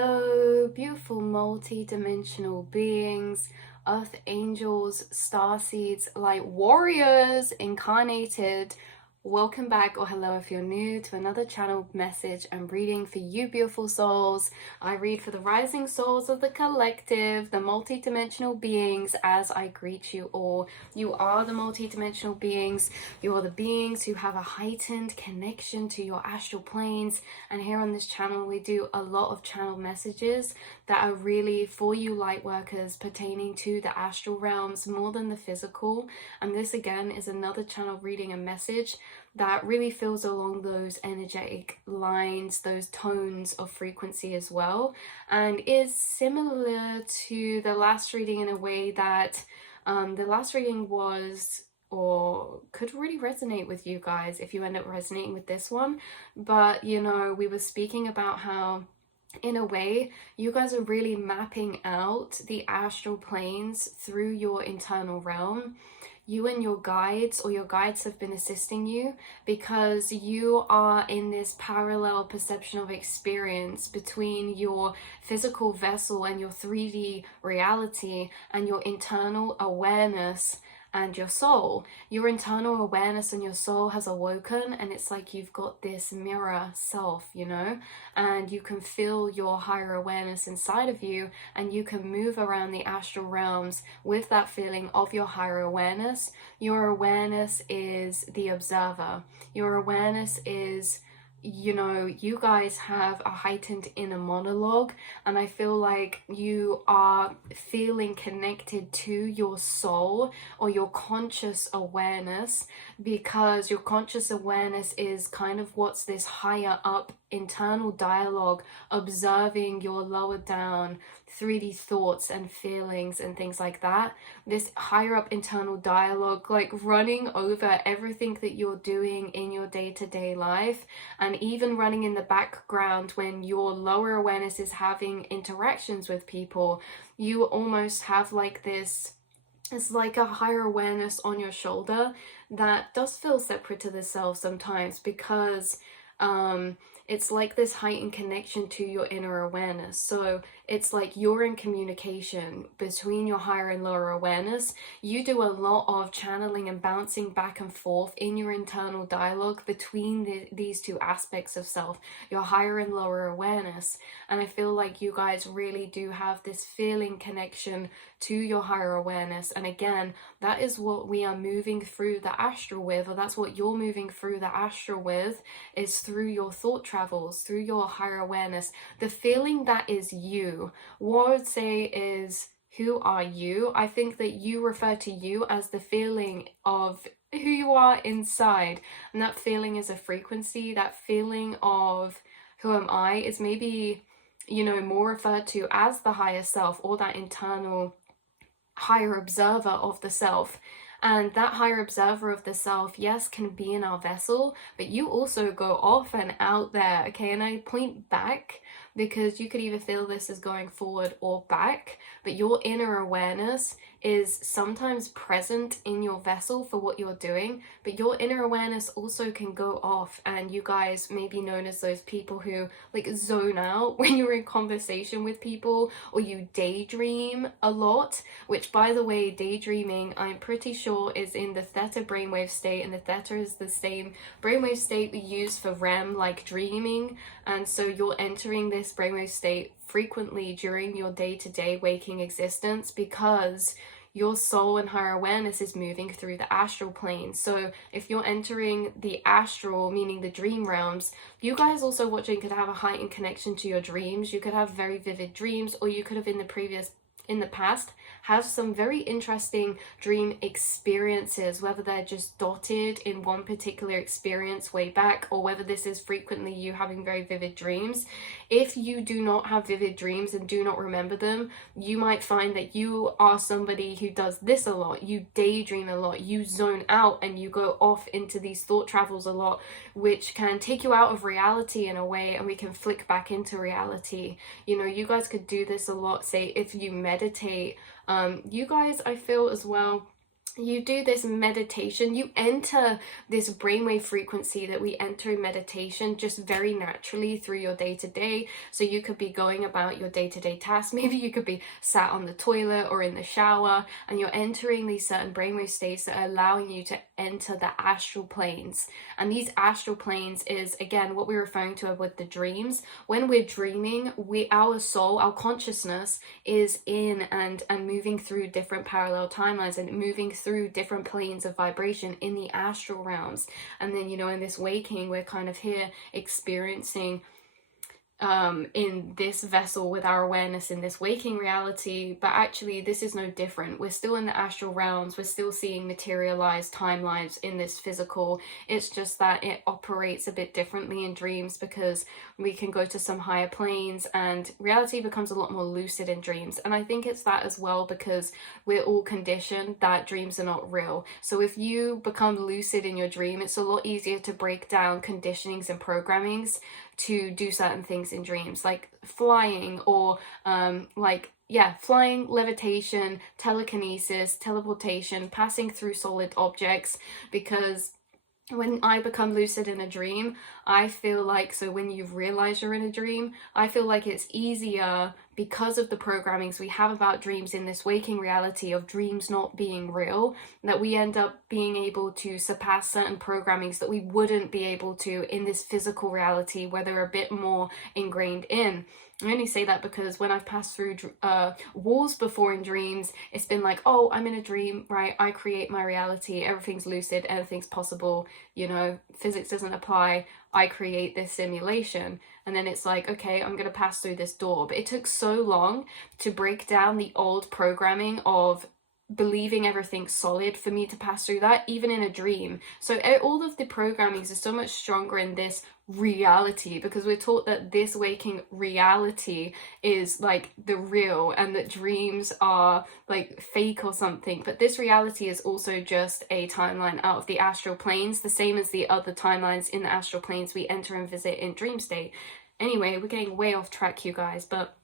Hello, beautiful multi-dimensional beings, earth angels, star seeds, light warriors, incarnated. Welcome back, or hello if you're new, to another channel message and reading for you beautiful souls. I read for the rising souls of the collective, the multi-dimensional beings, as I greet you all. You are the multi-dimensional beings. You are the beings who have a heightened connection to your astral planes. And here on this channel, we do a lot of channel messages that are really for you light workers, pertaining to the astral realms more than the physical. And this again is another channel reading a message that really feels along those energetic lines, those tones of frequency as well, and is similar to the last reading in a way that the last reading was, or could really resonate with you guys if you end up resonating with this one. But you know, we were speaking about how in a way you guys are really mapping out the astral planes through your internal realm. You and your guides, or your guides, have been assisting you because you are in this parallel perception of experience between your physical vessel and your 3D reality and your internal awareness and your soul. Your internal awareness and your soul has awoken, and it's like you've got this mirror self, you know, and you can feel your higher awareness inside of you, and you can move around the astral realms with that feeling of your higher awareness. Your awareness is the observer. Your awareness is, you know, you guys have a heightened inner monologue, and I feel like you are feeling connected to your soul or your conscious awareness, because your conscious awareness is kind of what's this higher up internal dialogue, observing your lower down 3D thoughts and feelings and things like that. This higher up internal dialogue, like running over everything that you're doing in your day-to-day life, and even running in the background when your lower awareness is having interactions with people. You almost have like this, it's like a higher awareness on your shoulder that does feel separate to the self sometimes, because it's like this heightened connection to your inner awareness. So it's like you're in communication between your higher and lower awareness. You do a lot of channeling and bouncing back and forth in your internal dialogue between these two aspects of self, your higher and lower awareness. And I feel like you guys really do have this feeling connection to your higher awareness. And again, that is what we are moving through the astral with, or that's what you're moving through the astral with, is through your thought travels, through your higher awareness. The feeling that is you. What I would say is, who are you? I think that you refer to you as the feeling of who you are inside, and that feeling is a frequency. That feeling of who am I is maybe, you know, more referred to as the higher self, or that internal higher observer of the self. And that higher observer of the self, yes, can be in our vessel, but you also go off and out there, okay? And I point back because you could either feel this as going forward or back, but your inner awareness is sometimes present in your vessel for what you're doing, but your inner awareness also can go off. And you guys may be known as those people who like zone out when you're in conversation with people, or you daydream a lot, which, by the way, daydreaming, I'm pretty sure, is in the theta brainwave state, and the theta is the same brainwave state we use for REM, like dreaming. And so you're entering this brainwave state frequently during your day-to-day waking existence, because your soul and higher awareness is moving through the astral plane. So if you're entering the astral, meaning the dream realms, you guys also watching could have a heightened connection to your dreams. You could have very vivid dreams, or you could have in the past have some very interesting dream experiences, whether they're just dotted in one particular experience way back, or whether this is frequently you having very vivid dreams. If you do not have vivid dreams and do not remember them, you might find that you are somebody who does this a lot. You daydream a lot, you zone out, and you go off into these thought travels a lot, which can take you out of reality in a way, and we can flick back into reality. You know, you guys could do this a lot, say if you meditate. You guys, I feel as well, you do this meditation, you enter this brainwave frequency that we enter in meditation just very naturally through your day-to-day. So you could be going about your day-to-day tasks, maybe you could be sat on the toilet or in the shower, and you're entering these certain brainwave states that are allowing you to enter the astral planes. And these astral planes is, again, what we're referring to with the dreams. When we're dreaming, our soul, our consciousness is in and moving through different parallel timelines and moving through different planes of vibration in the astral realms. And then, in this waking, we're kind of here experiencing in this vessel with our awareness in this waking reality, but actually this is no different. We're still in the astral realms, we're still seeing materialized timelines in this physical. It's just that it operates a bit differently in dreams, because we can go to some higher planes and reality becomes a lot more lucid in dreams. And I think it's that as well, because we're all conditioned that dreams are not real. So if you become lucid in your dream, it's a lot easier to break down conditionings and programmings to do certain things in dreams, like flying or flying, levitation, telekinesis, teleportation, passing through solid objects. Because when I become lucid in a dream, I feel like, so when you realize you're in a dream, I feel like it's easier, because of the programmings we have about dreams in this waking reality of dreams not being real, that we end up being able to surpass certain programmings that we wouldn't be able to in this physical reality where they're a bit more ingrained in. I only say that because when I've passed through walls before in dreams, it's been like, oh, I'm in a dream, right? I create my reality. Everything's lucid. Everything's possible. Physics doesn't apply. I create this simulation. And then it's like, okay, I'm going to pass through this door. But it took so long to break down the old programming of believing everything's solid for me to pass through that, even in a dream. So all of the programmings are so much stronger in this reality, because we're taught that this waking reality is like the real and that dreams are like fake or something. But this reality is also just a timeline out of the astral planes, the same as the other timelines in the astral planes we enter and visit in dream state. Anyway, we're getting way off track, you guys, but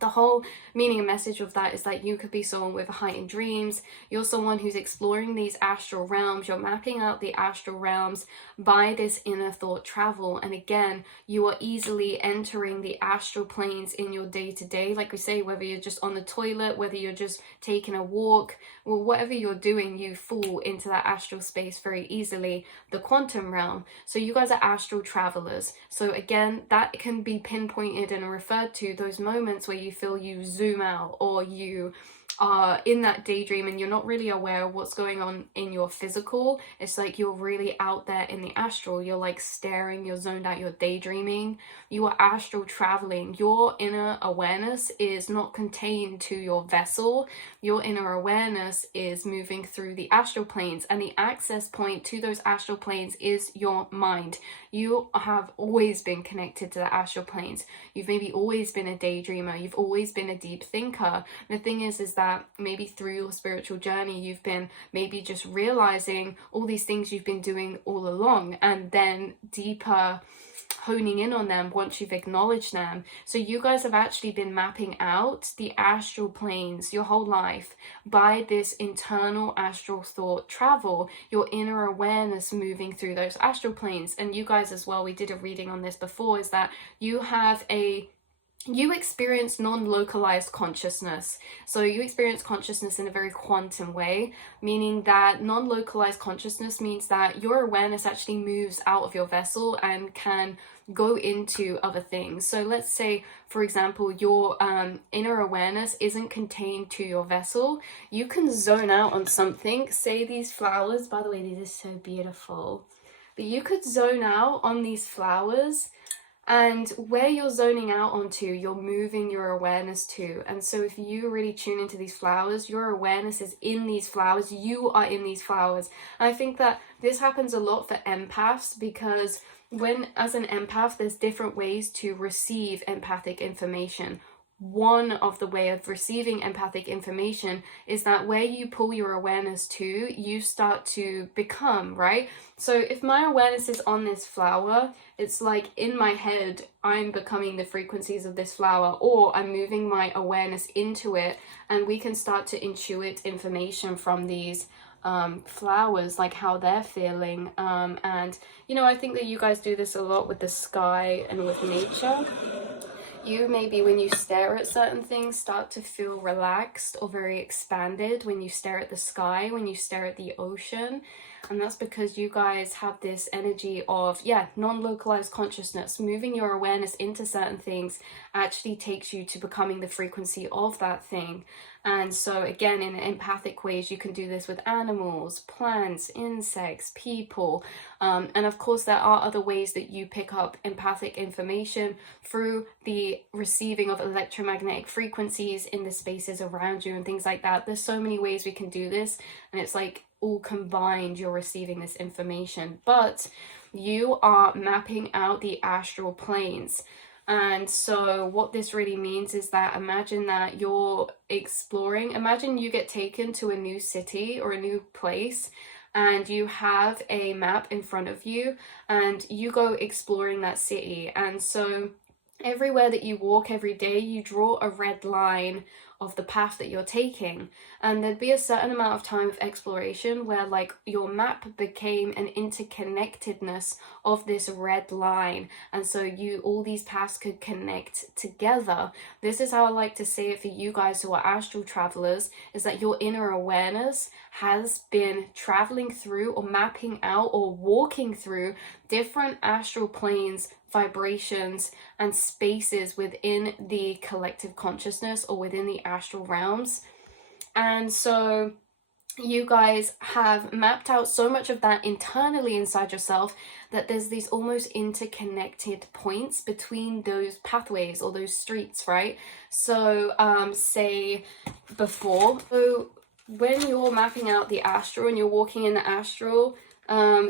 the whole meaning and message of that is that you could be someone with heightened dreams. You're someone who's exploring these astral realms. You're mapping out the astral realms by this inner thought travel. And again, you are easily entering the astral planes in your day-to-day. Like we say, whether you're just on the toilet, whether you're just taking a walk, or whatever you're doing, you fall into that astral space very easily, the quantum realm. So you guys are astral travelers. So again, that can be pinpointed and referred to those moments where you feel you zoom out, or you are in that daydream and you're not really aware of what's going on in your physical. It's like you're really out there in the astral. You're like staring, you're zoned out, you're daydreaming, you are astral traveling. Your inner awareness is not contained to your vessel. Your inner awareness is moving through the astral planes, and the access point to those astral planes is your mind. You have always been connected to the astral planes. You've maybe always been a daydreamer. You've always been a deep thinker. The thing is that maybe through your spiritual journey, you've been maybe just realizing all these things you've been doing all along, and then deeper honing in on them once you've acknowledged them. So you guys have actually been mapping out the astral planes your whole life by this internal astral thought travel, your inner awareness moving through those astral planes. And you guys as well, we did a reading on this before, is that you experience non-localized consciousness. So you experience consciousness in a very quantum way, meaning that non-localized consciousness means that your awareness actually moves out of your vessel and can go into other things. So let's say, for example, your inner awareness isn't contained to your vessel. You can zone out on something. Say these flowers, by the way, these are so beautiful. But you could zone out on these flowers, and where you're zoning out onto, you're moving your awareness to. And so if you really tune into these flowers, your awareness is in these flowers, you are in these flowers. And I think that this happens a lot for empaths, because when, as an empath, there's different ways to receive empathic information. One of the way of receiving empathic information is that where you pull your awareness to, you start to become, right? So if my awareness is on this flower, it's like in my head, I'm becoming the frequencies of this flower, or I'm moving my awareness into it, and we can start to intuit information from these flowers, like how they're feeling. And you know, I think that you guys do this a lot with the sky and with nature. You maybe, when you stare at certain things, start to feel relaxed or very expanded when you stare at the sky, when you stare at the ocean. And that's because you guys have this energy of, yeah, non-localized consciousness. Moving your awareness into certain things actually takes you to becoming the frequency of that thing. And so again, in empathic ways, you can do this with animals, plants, insects, people. And of course, there are other ways that you pick up empathic information through the receiving of electromagnetic frequencies in the spaces around you and things like that. There's so many ways we can do this, and it's like all combined, you're receiving this information. But you are mapping out the astral planes. And so what this really means is that imagine that you're exploring, imagine you get taken to a new city or a new place, and you have a map in front of you and you go exploring that city. And so everywhere that you walk every day, you draw a red line of the path that you're taking, and there'd be a certain amount of time of exploration where like your map became an interconnectedness of this red line, and so all these paths could connect together. This is how I like to say it for you guys who are astral travelers, is that your inner awareness has been traveling through or mapping out or walking through different astral planes, vibrations, and spaces within the collective consciousness or within the astral realms. And so you guys have mapped out so much of that internally inside yourself that there's these almost interconnected points between those pathways or those streets, right? So say before, so when you're mapping out the astral and you're walking in the astral,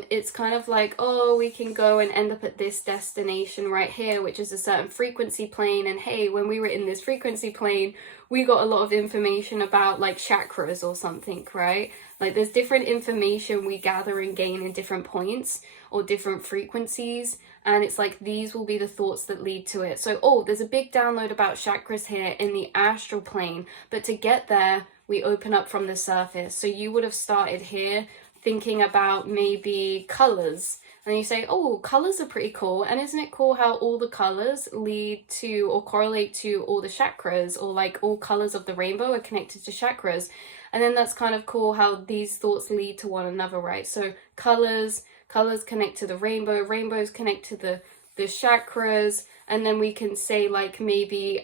it's kind of like, oh, we can go and end up at this destination right here, which is a certain frequency plane. And hey, when we were in this frequency plane, we got a lot of information about like chakras or something, right? Like there's different information we gather and gain in different points or different frequencies. And it's like, these will be the thoughts that lead to it. So, oh, there's a big download about chakras here in the astral plane. But to get there, we open up from the surface. So you would have started here thinking about maybe colors, and you say, oh, colors are pretty cool, and isn't it cool how all the colors lead to or correlate to all the chakras, or like all colors of the rainbow are connected to chakras? And then that's kind of cool how these thoughts lead to one another, right? So colors connect to the rainbow, rainbows connect to the chakras, and then we can say like maybe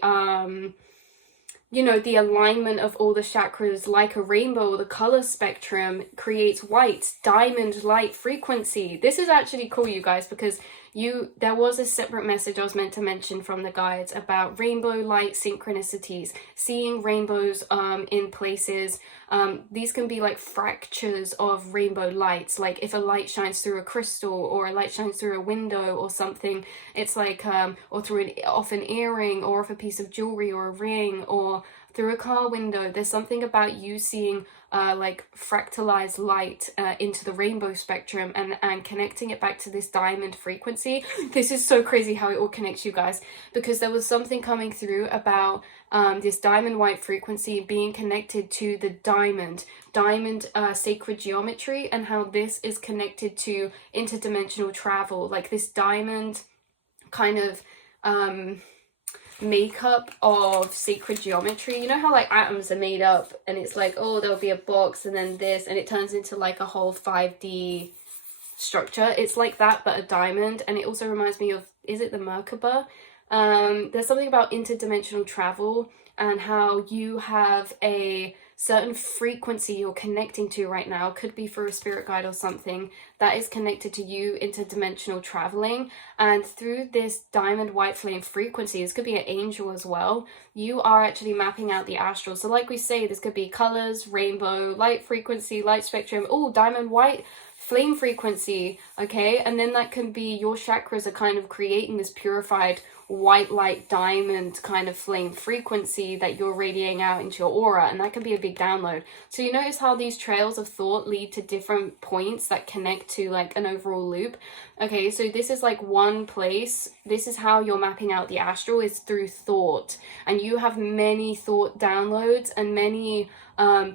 you know, the alignment of all the chakras, like a rainbow, the color spectrum creates white, diamond light frequency. This is actually cool, you guys, because there was a separate message I was meant to mention from the guides about rainbow light synchronicities, seeing rainbows in places. These can be like fractures of rainbow lights, like if a light shines through a crystal or a light shines through a window or something, it's like or through off an earring or off a piece of jewelry or a ring or through a car window. There's something about you seeing like fractalized light into the rainbow spectrum and connecting it back to this diamond frequency. This is so crazy how it all connects, you guys, because there was something coming through about this diamond white frequency being connected to the diamond sacred geometry, and how this is connected to interdimensional travel, like this diamond kind of makeup of sacred geometry. You know how like atoms are made up and it's like, oh, there'll be a box and then this, and it turns into like a whole 5D structure. It's like that, but a diamond. And it also reminds me of, is it the Merkaba? There's something about interdimensional travel and how you have a certain frequency you're connecting to right now, could be for a spirit guide or something that is connected to you interdimensional traveling. And through this diamond white flame frequency, this could be an angel as well, you are actually mapping out the astral. So like we say, this could be colors, rainbow, light frequency, light spectrum, oh, diamond white flame frequency, okay? And then that can be your chakras are kind of creating this purified white light diamond kind of flame frequency that you're radiating out into your aura, and that can be a big download. So you notice how these trails of thought lead to different points that connect to like an overall loop. Okay, so this is like one place. This is how you're mapping out the astral, is through thought, and you have many thought downloads and many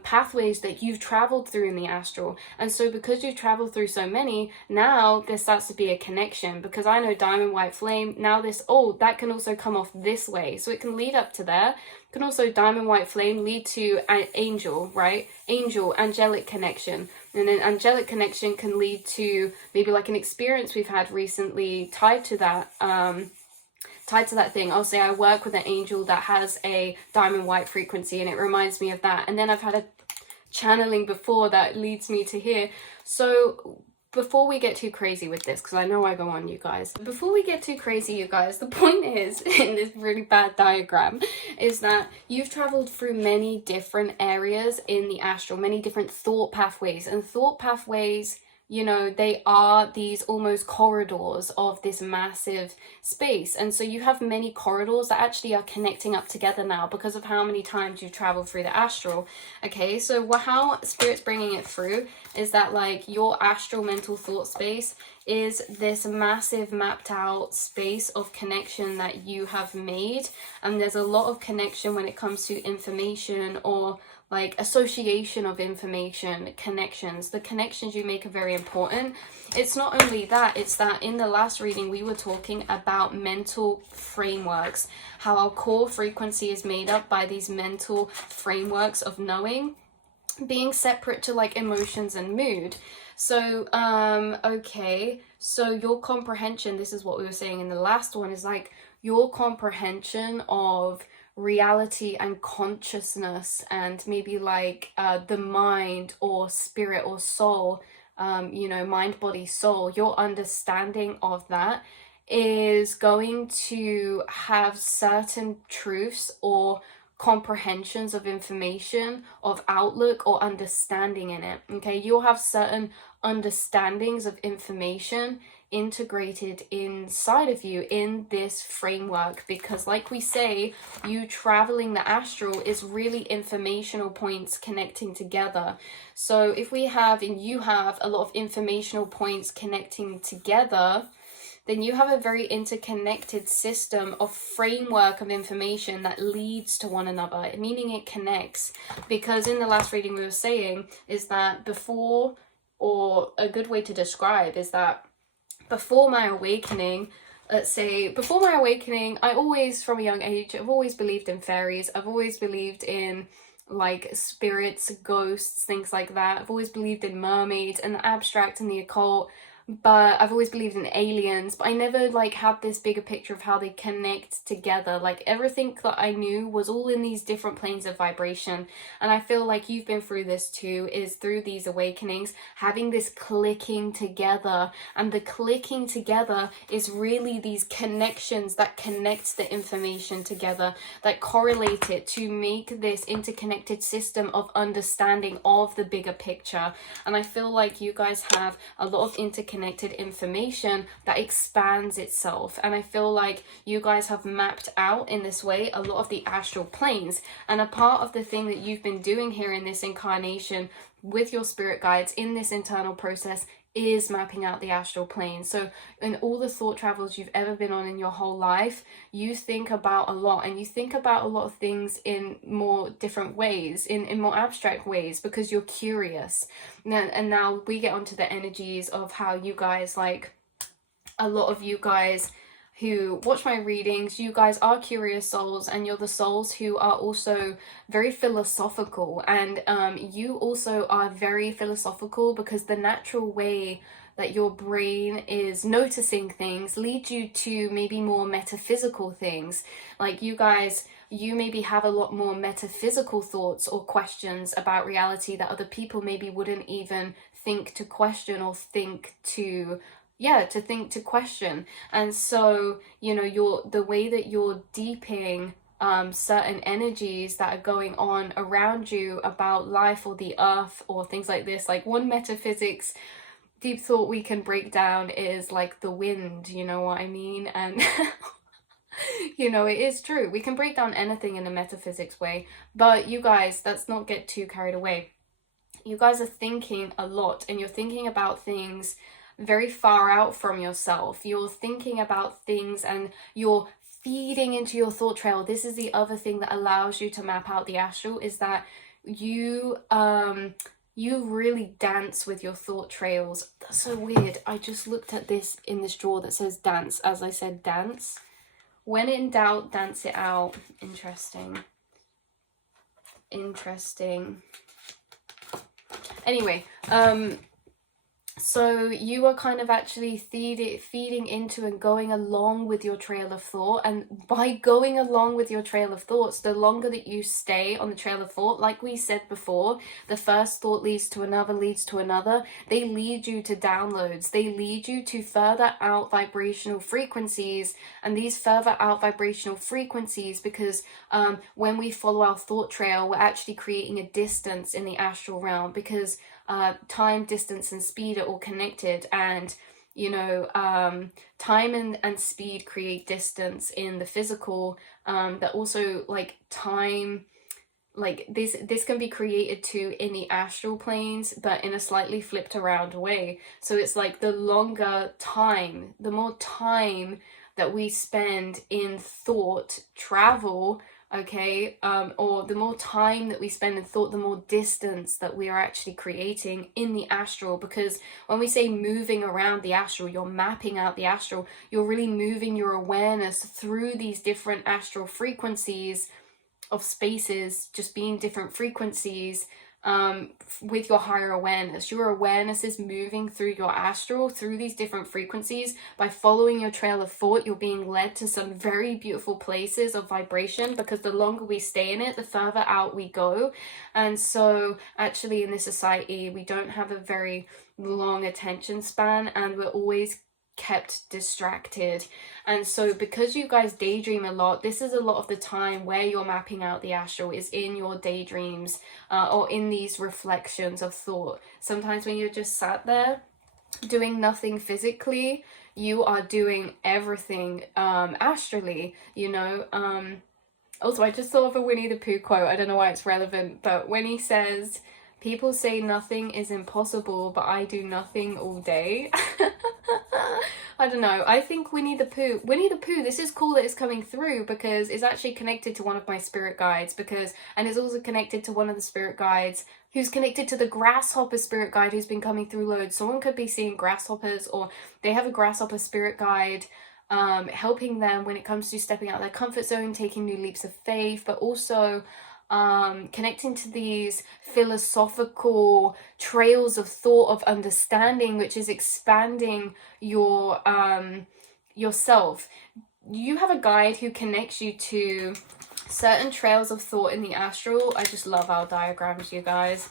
pathways that you've traveled through in the astral. And so because you've traveled through so many, now there starts to be a connection, because I know diamond white flame, now this, oh, that can also come off this way, so it can lead up to there. It can also, diamond white flame, lead to an angel, right? Angel, angelic connection. And then angelic connection can lead to maybe like an experience we've had recently tied to that thing. I'll say I work with an angel that has a diamond white frequency, and it reminds me of that. And then I've had a channeling before that leads me to here. So before we get too crazy with this, because I know I go on, you guys, before we get too crazy, you guys, the point is, in this really bad diagram, is that you've traveled through many different areas in the astral, many different thought pathways. And thought pathways, you know, they are these almost corridors of this massive space. And so you have many corridors that actually are connecting up together now because of how many times you've traveled through the astral. Okay, so how Spirit's bringing it through is that like your astral mental thought space is this massive mapped out space of connection that you have made. And there's a lot of connection when it comes to information, or like association of information, connections. The connections you make are very important. It's not only that, it's that in the last reading we were talking about mental frameworks, how our core frequency is made up by these mental frameworks of knowing, being separate to like emotions and mood. So okay, so your comprehension, this is what we were saying in the last one, is like your comprehension of reality and consciousness, and maybe like the mind or spirit or soul, you know, mind, body, soul, your understanding of that is going to have certain truths or comprehensions of information, of outlook or understanding in it. Okay, you'll have certain understandings of information integrated inside of you in this framework, because like we say, you traveling the astral is really informational points connecting together. So if we have, and you have a lot of informational points connecting together, then you have a very interconnected system of framework of information that leads to one another, meaning it connects. Because in the last reading we were saying is that before, or a good way to describe is that before my awakening, let's say before my awakening, I always, from a young age, I've always believed in fairies. I've always believed in like spirits, ghosts, things like that. I've always believed in mermaids and the abstract and the occult. But I've always believed in aliens, but I never like had this bigger picture of how they connect together. Like everything that I knew was all in these different planes of vibration. And I feel like you've been through this too, is through these awakenings, having this clicking together. And the clicking together is really these connections that connect the information together, that correlate it to make this interconnected system of understanding of the bigger picture. And I feel like you guys have a lot of interconnected information that expands itself, and I feel like you guys have mapped out in this way a lot of the astral planes. And a part of the thing that you've been doing here in this incarnation with your spirit guides in this internal process is mapping out the astral plane. So in all the thought travels you've ever been on in your whole life, you think about a lot, and you think about a lot of things in more different ways, in more abstract ways, because you're curious. And now we get onto the energies of how you guys, like a lot of you guys who watch my readings, you guys are curious souls, and you're the souls who are also very philosophical. And you also are very philosophical because the natural way that your brain is noticing things leads you to maybe more metaphysical things. Like you guys, you maybe have a lot more metaphysical thoughts or questions about reality that other people maybe wouldn't even think to question, or think to question. And so, you know, the way that you're deeping certain energies that are going on around you about life or the earth or things like this. Like one metaphysics deep thought we can break down is like the wind, you know what I mean? And You know, it is true. We can break down anything in a metaphysics way, but you guys, let's not get too carried away. You guys are thinking a lot, and you're thinking about things very far out from yourself. You're thinking about things and you're feeding into your thought trail. This is the other thing that allows you to map out the astral, is that you really dance with your thought trails. That's so weird. I just looked at this in this drawer that says dance. As I said, dance. When in doubt, dance it out. Interesting. Anyway, so you are kind of actually feeding into and going along with your trail of thought. And by going along with your trail of thoughts, the longer that you stay on the trail of thought, like we said before, the first thought leads to another, leads to another. They lead you to downloads. They lead you to further out vibrational frequencies. And these further out vibrational frequencies, because when we follow our thought trail, we're actually creating a distance in the astral realm, because time, distance, and speed are all connected, and you know, time and speed create distance in the physical. That also, like, time, like this can be created too in the astral planes, but in a slightly flipped around way. So it's like the longer time, the more time that we spend in thought travel, okay, or the more time that we spend in thought, the more distance that we are actually creating in the astral. Because when we say moving around the astral, you're mapping out the astral, you're really moving your awareness through these different astral frequencies of spaces, just being different frequencies, with your higher awareness. Your awareness is moving through your astral, through these different frequencies. By following your trail of thought, you're being led to some very beautiful places of vibration, because the longer we stay in it, the further out we go. And so actually in this society, we don't have a very long attention span, and we're always kept distracted. And so because you guys daydream a lot, this is a lot of the time where you're mapping out the astral, is in your daydreams, or in these reflections of thought. Sometimes when you're just sat there doing nothing physically, you are doing everything astrally, you know. Also, I just thought of a Winnie the Pooh quote. I don't know why it's relevant, but when he says, "People say nothing is impossible, but I do nothing all day." I don't know. I think Winnie the Pooh, this is cool that it's coming through, because it's actually connected to one of my spirit guides, and it's also connected to one of the spirit guides who's connected to the grasshopper spirit guide who's been coming through loads. Someone could be seeing grasshoppers, or they have a grasshopper spirit guide, helping them when it comes to stepping out of their comfort zone, taking new leaps of faith, but also connecting to these philosophical trails of thought, of understanding, which is expanding your yourself. You have a guide who connects you to certain trails of thought in the astral. I just love our diagrams, you guys.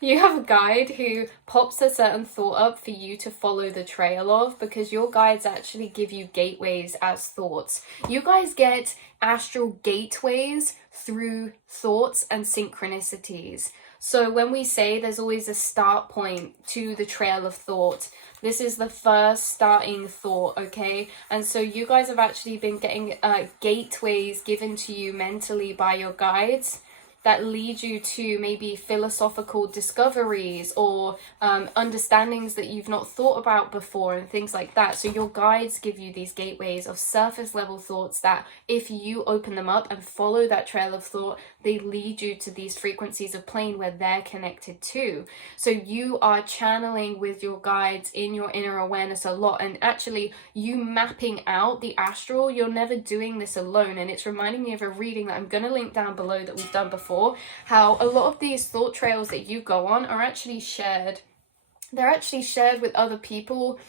You have a guide who pops a certain thought up for you to follow the trail of, because your guides actually give you gateways as thoughts. You guys get astral gateways through thoughts and synchronicities. So when we say there's always a start point to the trail of thought, this is the first starting thought, okay? And so you guys have actually been getting gateways given to you mentally by your guides that lead you to maybe philosophical discoveries, or understandings that you've not thought about before, and things like that. So your guides give you these gateways of surface level thoughts that, if you open them up and follow that trail of thought, they lead you to these frequencies of plane where they're connected to. So you are channeling with your guides in your inner awareness a lot, and actually you mapping out the astral, you're never doing this alone. And it's reminding me of a reading that I'm going to link down below that we've done before, how a lot of these thought trails that you go on are actually shared. They're actually shared with other people,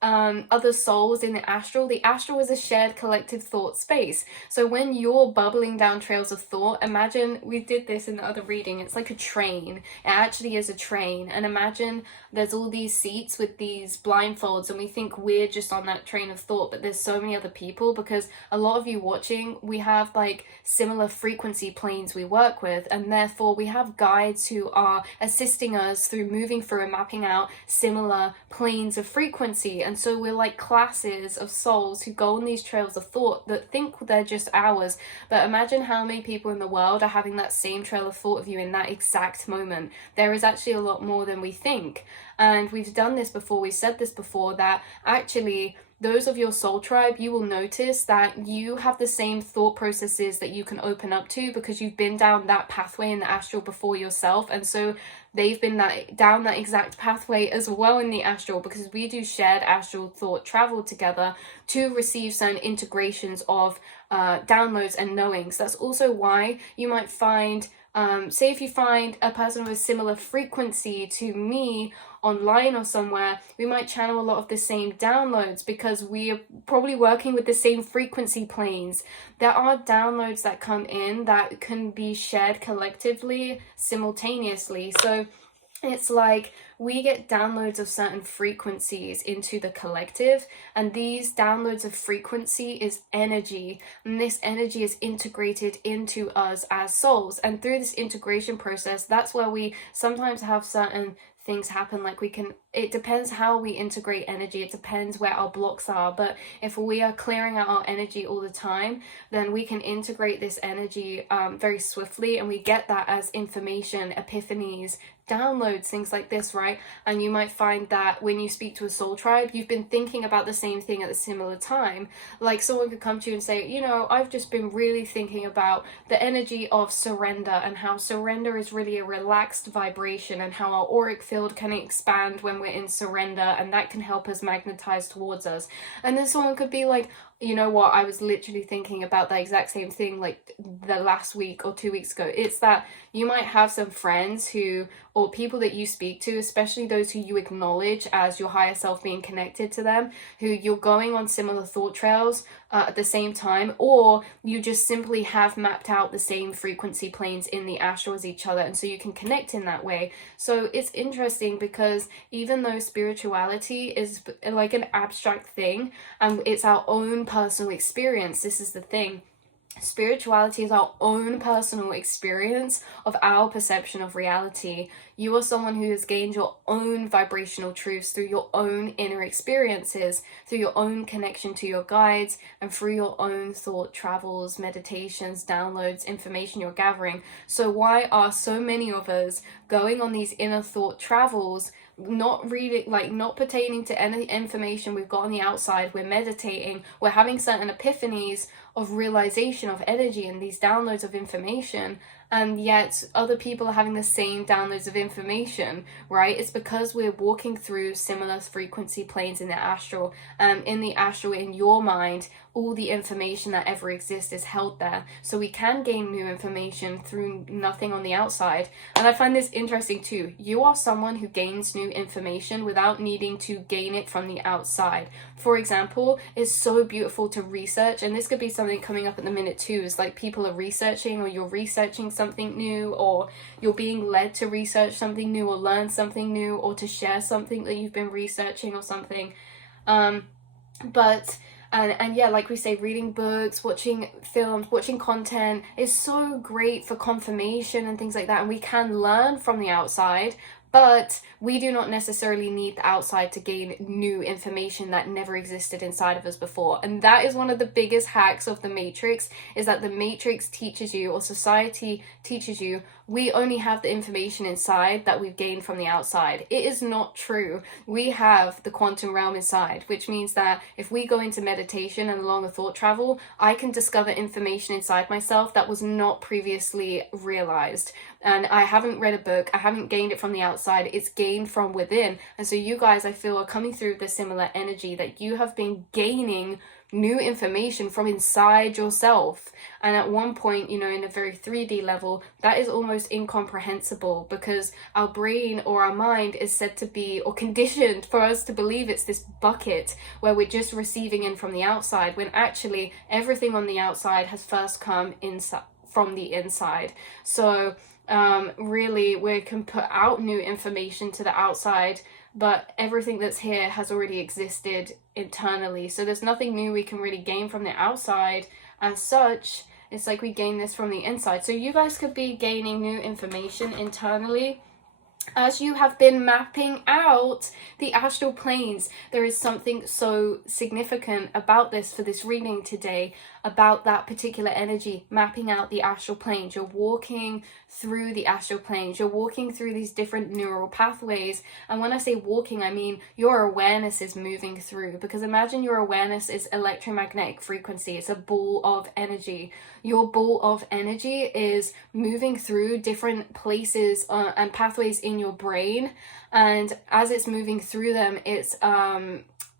other souls in the astral. The astral is a shared collective thought space. So when you're bubbling down trails of thought, imagine, we did this in the other reading, it's like a train. It actually is a train. And imagine there's all these seats with these blindfolds, and we think we're just on that train of thought, but there's so many other people, because a lot of you watching, we have like similar frequency planes we work with, and therefore we have guides who are assisting us through moving through and mapping out similar planes of frequency. And so we're like classes of souls who go on these trails of thought that think they're just ours. But imagine how many people in the world are having that same trail of thought of you in that exact moment. There is actually a lot more than we think. And we've done this before, we said this before, that actually those of your soul tribe, you will notice that you have the same thought processes that you can open up to because you've been down that pathway in the astral before yourself. And so they've been down that exact pathway as well in the astral, because we do shared astral thought travel together to receive certain integrations of downloads and knowings. That's also why you might find, say if you find a person with a similar frequency to me online or somewhere, we might channel a lot of the same downloads because we are probably working with the same frequency planes. There are downloads that come in that can be shared collectively simultaneously. So it's like we get downloads of certain frequencies into the collective, and these downloads of frequency is energy, and this energy is integrated into us as souls. And through this integration process, that's where we sometimes have certain things happen, like it depends how we integrate energy, it depends where our blocks are. But if we are clearing out our energy all the time, then we can integrate this energy very swiftly, and we get that as information, epiphanies, downloads, things like this, right? And you might find that when you speak to a soul tribe, you've been thinking about the same thing at a similar time. Like someone could come to you and say, you know, I've just been really thinking about the energy of surrender, and how surrender is really a relaxed vibration, and how our auric field can expand when we're in surrender, and that can help us magnetize towards us. And then someone could be like, you know what, I was literally thinking about that exact same thing like the last week or 2 weeks ago. It's that you might have some friends who, or people that you speak to, especially those who you acknowledge as your higher self being connected to them, who you're going on similar thought trails at the same time, or you just simply have mapped out the same frequency planes in the astral as each other, and so you can connect in that way. So it's interesting because even though spirituality is like an abstract thing and it's our own personal experience, this is the thing. Spirituality is our own personal experience of our perception of reality. You are someone who has gained your own vibrational truths through your own inner experiences, through your own connection to your guides, and through your own thought travels, meditations, downloads, information you're gathering. So why are so many of us going on these inner thought travels, not reading, like not pertaining to any information we've got on the outside? We're meditating, we're having certain epiphanies of realization of energy and these downloads of information, and yet other people are having the same downloads of information, right? It's because we're walking through similar frequency planes in the astral. In the astral, in your mind, all the information that ever exists is held there. So we can gain new information through nothing on the outside. And I find this interesting too. You are someone who gains new information without needing to gain it from the outside. For example, it's so beautiful to research, and this could be something coming up at the minute too, is like people are researching, or you're researching something new, or you're being led to research something new, or learn something new, or to share something that you've been researching or something. And yeah, like we say, reading books, watching films, watching content is so great for confirmation and things like that, and we can learn from the outside, but we do not necessarily need the outside to gain new information that never existed inside of us before. And that is one of the biggest hacks of the Matrix, is that the Matrix teaches you, or society teaches you, we only have the information inside that we've gained from the outside. It is not true. We have the quantum realm inside, which means that if we go into meditation and along a thought travel, I can discover information inside myself that was not previously realized. And I haven't read a book, I haven't gained it from the outside, it's gained from within. And so you guys, I feel, are coming through the similar energy, that you have been gaining new information from inside yourself. And at one point, you know, in a very 3D level, that is almost incomprehensible, because our brain or our mind is said to be, or conditioned for us to believe, it's this bucket where we're just receiving in from the outside, when actually everything on the outside has first come inside, from the inside. So really, we can put out new information to the outside, but everything that's here has already existed internally. So there's nothing new we can really gain from the outside as such. It's like we gain this from the inside. So you guys could be gaining new information internally, as you have been mapping out the astral planes, there is something so significant about this for this reading today, about that particular energy, mapping out the astral planes. You're walking through the astral planes, you're walking through these different neural pathways. And when I say walking, I mean your awareness is moving through, because imagine your awareness is electromagnetic frequency. It's a ball of energy. Your ball of energy is moving through different places and pathways in your brain, and as it's moving through them, it's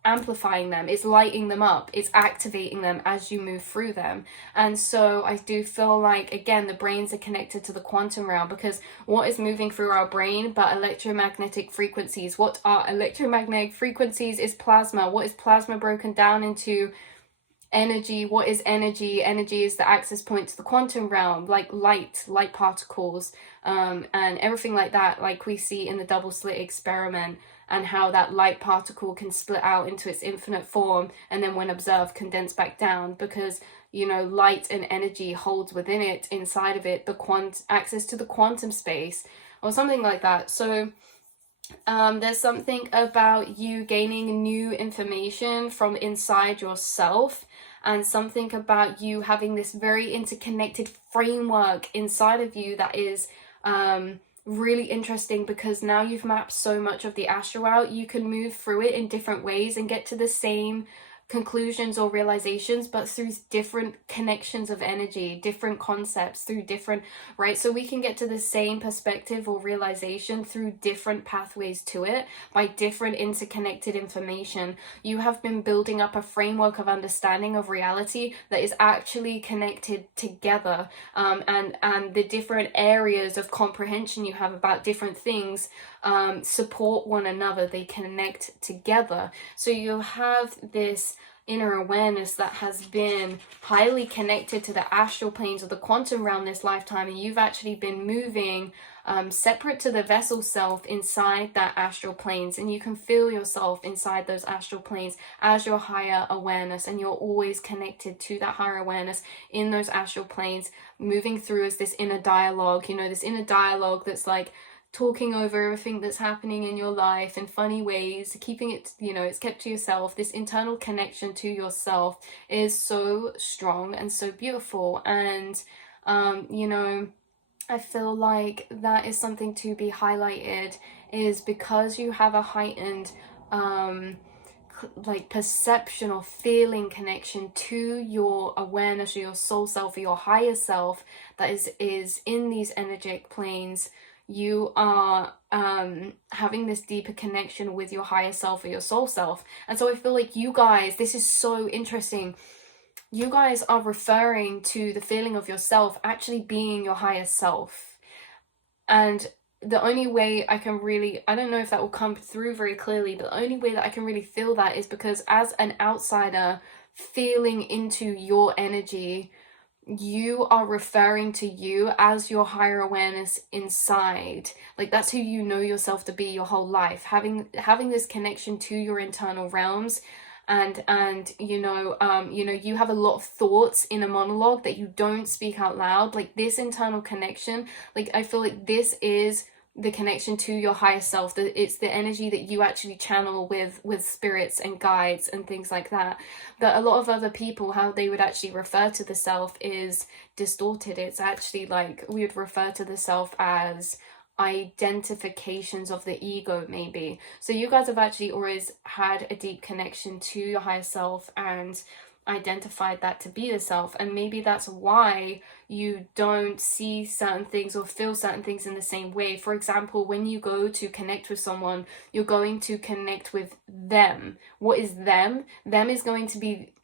amplifying them, it's lighting them up, it's activating them as you move through them. And so I do feel like, again, the brains are connected to the quantum realm, because what is moving through our brain but electromagnetic frequencies? What are electromagnetic frequencies? Is plasma. What is plasma broken down into? Energy. What is energy? Energy is the access point to the quantum realm, like light particles, and everything like that, like we see in the double slit experiment, and how that light particle can split out into its infinite form, and then when observed condense back down, because light and energy holds within it, inside of it, the access to the quantum space, or something like that. So there's something about you gaining new information from inside yourself, and something about you having this very interconnected framework inside of you that is really interesting, because now you've mapped so much of the astral out, you can move through it in different ways and get to the same conclusions or realizations, but through different connections of energy, different concepts, through different, right? So we can get to the same perspective or realization through different pathways to it, by different interconnected information. You have been building up a framework of understanding of reality that is actually connected together, and the different areas of comprehension you have about different things support one another, they connect together. So you have this inner awareness that has been highly connected to the astral planes of the quantum realm this lifetime, and you've actually been moving separate to the vessel self inside that astral planes, and you can feel yourself inside those astral planes as your higher awareness, and you're always connected to that higher awareness in those astral planes, moving through as this inner dialogue, this inner dialogue that's like talking over everything that's happening in your life in funny ways, keeping it, it's kept to yourself. This internal connection to yourself is so strong and so beautiful. And, I feel like that is something to be highlighted, is because you have a heightened, like perception or feeling connection to your awareness or your soul self or your higher self that is in these energetic planes. You are having this deeper connection with your higher self or your soul self. And so I feel like you guys, this is so interesting, you guys are referring to the feeling of yourself actually being your higher self. And the only way I can really, I don't know if that will come through very clearly, but the only way that I can really feel that is because as an outsider feeling into your energy, you are referring to you as your higher awareness inside. Like, that's who you know yourself to be your whole life, having this connection to your internal realms. And you have a lot of thoughts in a monologue that you don't speak out loud. Like, this internal connection, like, I feel like this is the connection to your higher self, that it's the energy that you actually channel with spirits and guides and things like that. But a lot of other people, how they would actually refer to the self is distorted. It's actually like we would refer to the self as identifications of the ego, maybe. So you guys have actually always had a deep connection to your higher self and identified that to be the self, and maybe that's why you don't see certain things or feel certain things in the same way. For example, when you go to connect with someone, you're going to connect with them. What is them? Them is going to be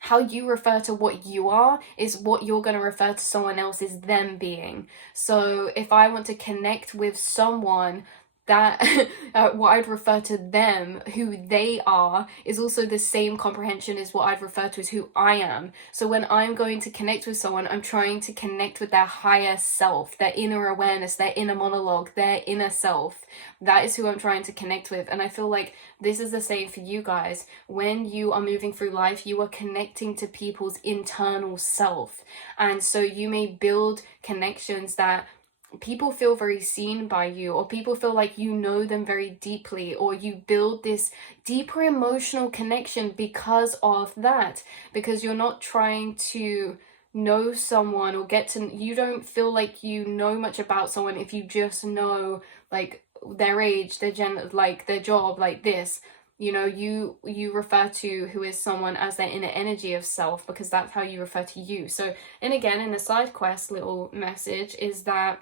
how you refer to what you are, is what you're going to refer to someone else as them being. So if I want to connect with someone, that what I'd refer to them, who they are, is also the same comprehension as what I'd refer to as who I am. So when I'm going to connect with someone, I'm trying to connect with their higher self, their inner awareness, their inner monologue, their inner self. That is who I'm trying to connect with. And I feel like this is the same for you guys. When you are moving through life, you are connecting to people's internal self. And so you may build connections that people feel very seen by you, or people feel like you know them very deeply, or you build this deeper emotional connection because of that, because you're not trying to know someone or you don't feel like you know much about someone if you just know like their age, their gender, like their job, like this. You know, you refer to who is someone as their inner energy of self, because that's how you refer to you. So, and again, in the side quest little message is that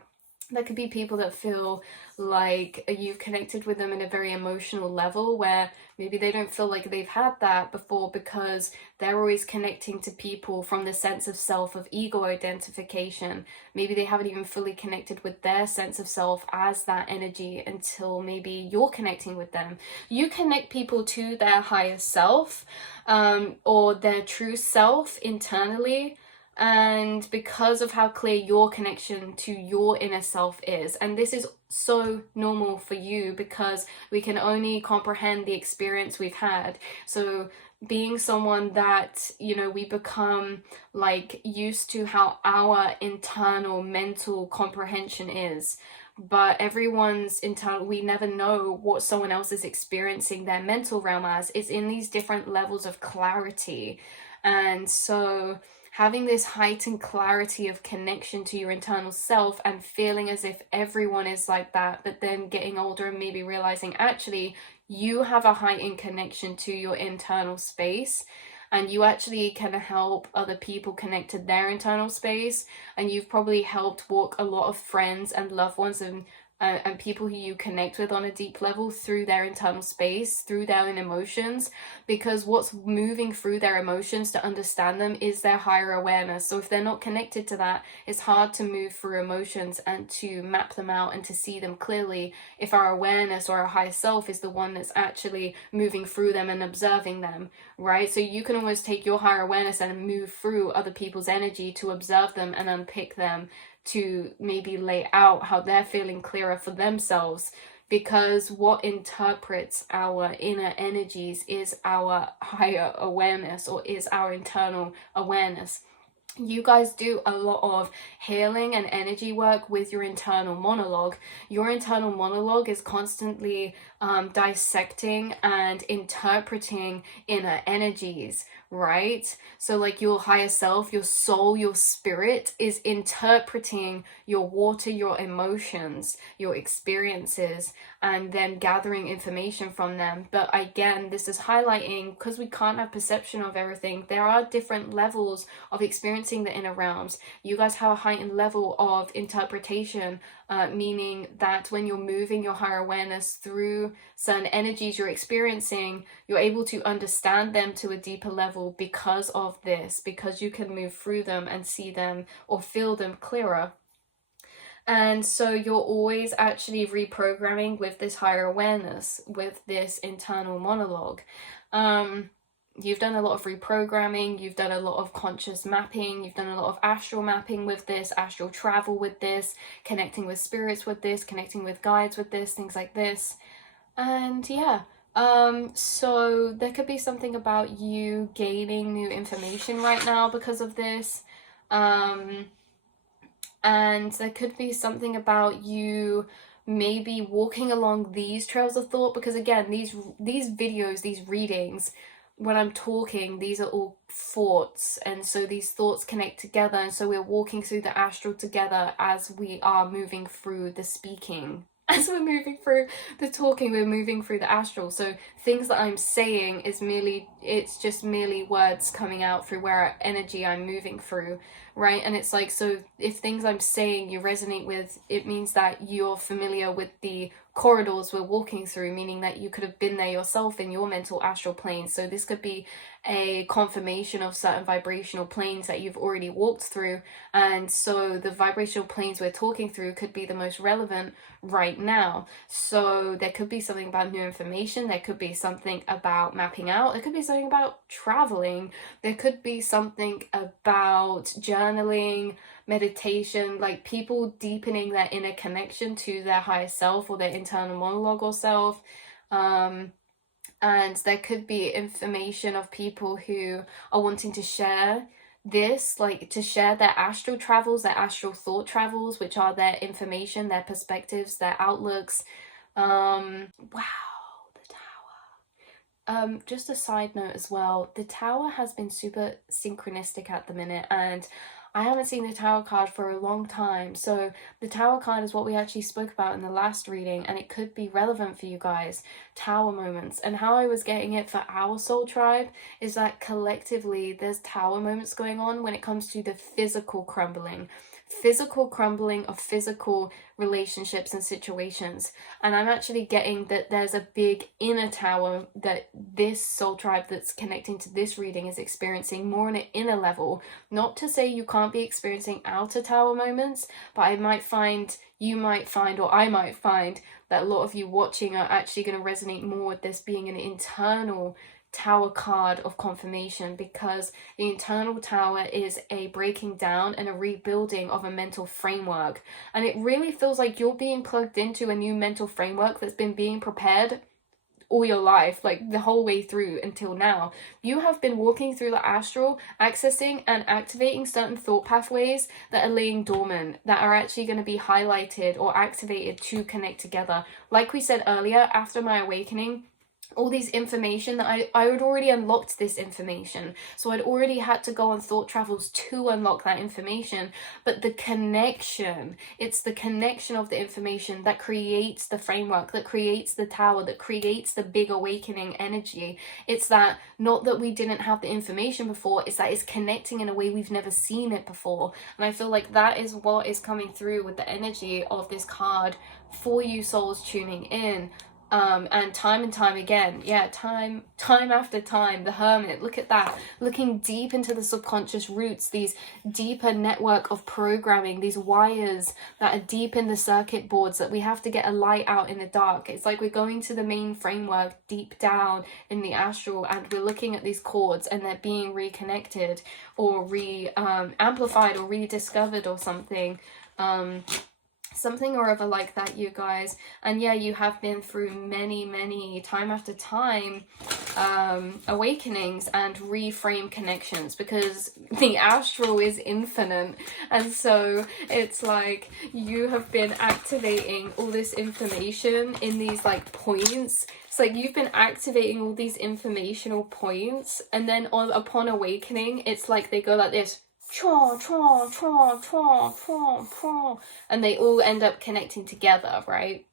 there could be people that feel like you've connected with them in a very emotional level, where maybe they don't feel like they've had that before, because they're always connecting to people from the sense of self, of ego identification. Maybe they haven't even fully connected with their sense of self as that energy until maybe you're connecting with them. You connect people to their higher self, or their true self internally, and because of how clear your connection to your inner self is. And this is so normal for you, because we can only comprehend the experience we've had. So being someone that, you know, we become like used to how our internal mental comprehension is, but everyone's internal, we never know what someone else is experiencing their mental realm as. It's in these different levels of clarity. And so having this heightened clarity of connection to your internal self, and feeling as if everyone is like that, but then getting older and maybe realizing actually you have a heightened connection to your internal space, and you actually can help other people connect to their internal space. And you've probably helped walk a lot of friends and loved ones and people who you connect with on a deep level through their internal space, through their own emotions, because what's moving through their emotions to understand them is their higher awareness. So if they're not connected to that, it's hard to move through emotions and to map them out and to see them clearly if our awareness or our higher self is the one that's actually moving through them and observing them, right? So you can almost take your higher awareness and move through other people's energy to observe them and unpick them, to maybe lay out how they're feeling clearer for themselves. Because what interprets our inner energies is our higher awareness, or is our internal awareness. You guys do a lot of healing and energy work with your internal monologue. Your internal monologue is constantly dissecting and interpreting inner energies, right? So like your higher self, your soul, your spirit is interpreting your water, your emotions, your experiences, and then gathering information from them. But again, this is highlighting, because we can't have perception of everything, there are different levels of experiencing the inner realms. You guys have a heightened level of interpretation, meaning that when you're moving your higher awareness through certain energies you're experiencing, you're able to understand them to a deeper level because of this, because you can move through them and see them or feel them clearer. And so you're always actually reprogramming with this higher awareness, with this internal monologue. You've done a lot of reprogramming, you've done a lot of conscious mapping, you've done a lot of astral mapping with this, astral travel with this, connecting with spirits with this, connecting with guides with this, things like this. And yeah, so there could be something about you gaining new information right now because of this. And there could be something about you maybe walking along these trails of thought, because again, these videos, these readings, when I'm talking, these are all thoughts, and so these thoughts connect together, and so we're walking through the astral together as we are moving through the speaking. As we're moving through the talking, we're moving through the astral. So things that I'm saying is merely, it's just merely words coming out through where energy I'm moving through, right? And it's like, so if things I'm saying you resonate with, it means that you're familiar with the corridors we're walking through, meaning that you could have been there yourself in your mental astral plane. So this could be a confirmation of certain vibrational planes that you've already walked through, and so the vibrational planes we're talking through could be the most relevant right now. So there could be something about new information, there could be something about mapping out, there could be something about traveling, there could be something about journaling, meditation, like people deepening their inner connection to their higher self or their internal monologue or self. And there could be information of people who are wanting to share this, like, to share their astral travels, their astral thought travels, which are their information, their perspectives, their outlooks. Wow, the Tower. Just a side note as well, the Tower has been super synchronistic at the minute, and I haven't seen the Tower card for a long time. So the Tower card is what we actually spoke about in the last reading, and it could be relevant for you guys. Tower moments. And how I was getting it for our soul tribe is that collectively there's Tower moments going on when it comes to the physical crumbling of physical relationships and situations. And I'm actually getting that there's a big inner tower that this soul tribe that's connecting to this reading is experiencing more on an inner level. Not to say you can't be experiencing outer tower moments, but you might find, or I might find, that a lot of you watching are actually going to resonate more with this being an internal Tower card of confirmation, because the internal tower is a breaking down and a rebuilding of a mental framework, and it really feels like you're being plugged into a new mental framework that's been being prepared all your life, like the whole way through until now. You have been walking through the astral, accessing and activating certain thought pathways that are laying dormant, that are actually going to be highlighted or activated to connect together. Like we said earlier, after my awakening, all these information that I had already unlocked this information, so I'd already had to go on thought travels to unlock that information. But the connection, it's the connection of the information that creates the framework, that creates the tower, that creates the big awakening energy. It's that, not that we didn't have the information before, it's that it's connecting in a way we've never seen it before. And I feel like that is what is coming through with the energy of this card for you souls tuning in. And time again, time after time, the Hermit, look at that, looking deep into the subconscious roots, these deeper network of programming, these wires that are deep in the circuit boards that we have to get a light out in the dark. It's like we're going to the main framework deep down in the astral, and we're looking at these chords and they're being reconnected or amplified or rediscovered or something. Something or other like that, you guys. And yeah, you have been through many time after time awakenings and reframe connections, because the astral is infinite, and so it's like you have been activating all this information in these like points. It's like you've been activating all these informational points, and then upon awakening, it's like they go like this, and they all end up connecting together, right?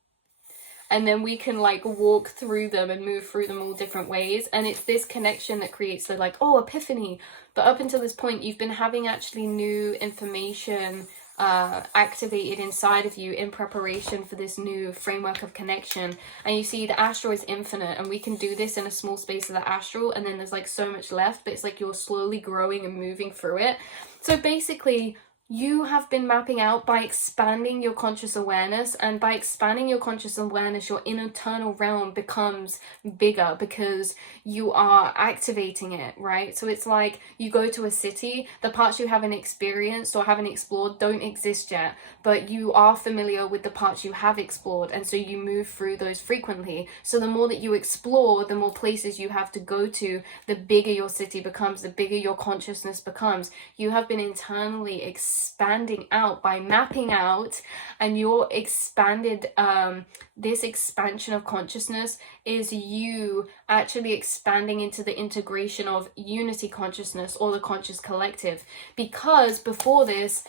And then we can like walk through them and move through them all different ways, and it's this connection that creates the like, oh, epiphany. But up until this point, you've been having actually new information activated inside of you in preparation for this new framework of connection. And you see, the astral is infinite, and we can do this in a small space of the astral, and then there's like so much left, but it's like you're slowly growing and moving through it. So basically, you have been mapping out by expanding your conscious awareness, and by expanding your conscious awareness, your internal realm becomes bigger because you are activating it, right? So it's like you go to a city, the parts you haven't experienced or haven't explored don't exist yet, but you are familiar with the parts you have explored, and so you move through those frequently. So the more that you explore, the more places you have to go to, the bigger your city becomes, the bigger your consciousness becomes. You have been internally expanding out by mapping out, and your expanded this expansion of consciousness is you actually expanding into the integration of unity consciousness, or the conscious collective. Because before this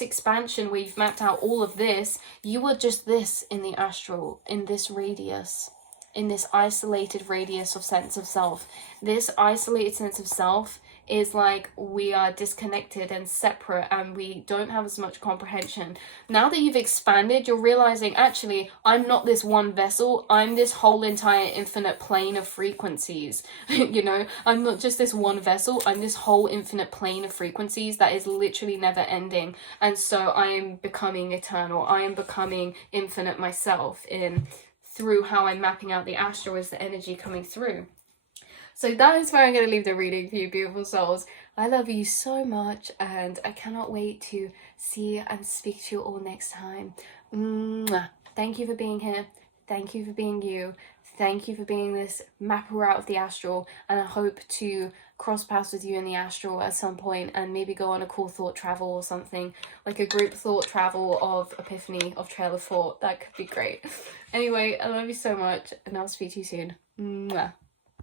expansion, where you've mapped out all of this, you were just this in the astral, in this radius, in this isolated radius of sense of self. This isolated sense of self is like we are disconnected and separate, and we don't have as much comprehension. Now that you've expanded, you're realizing, actually, I'm not this one vessel, I'm this whole entire infinite plane of frequencies. You know, I'm not just this one vessel, I'm this whole infinite plane of frequencies that is literally never ending. And so I am becoming eternal, I am becoming infinite myself through how I'm mapping out the astral as the energy coming through. So that is where I'm going to leave the reading for you beautiful souls. I love you so much, and I cannot wait to see and speak to you all next time. Mwah. Thank you for being here. Thank you for being you. Thank you for being this mapper out of the astral, and I hope to cross paths with you in the astral at some point and maybe go on a cool thought travel or something, like a group thought travel of epiphany, of trail of thought. That could be great. Anyway, I love you so much, and I'll speak to you soon. Mwah.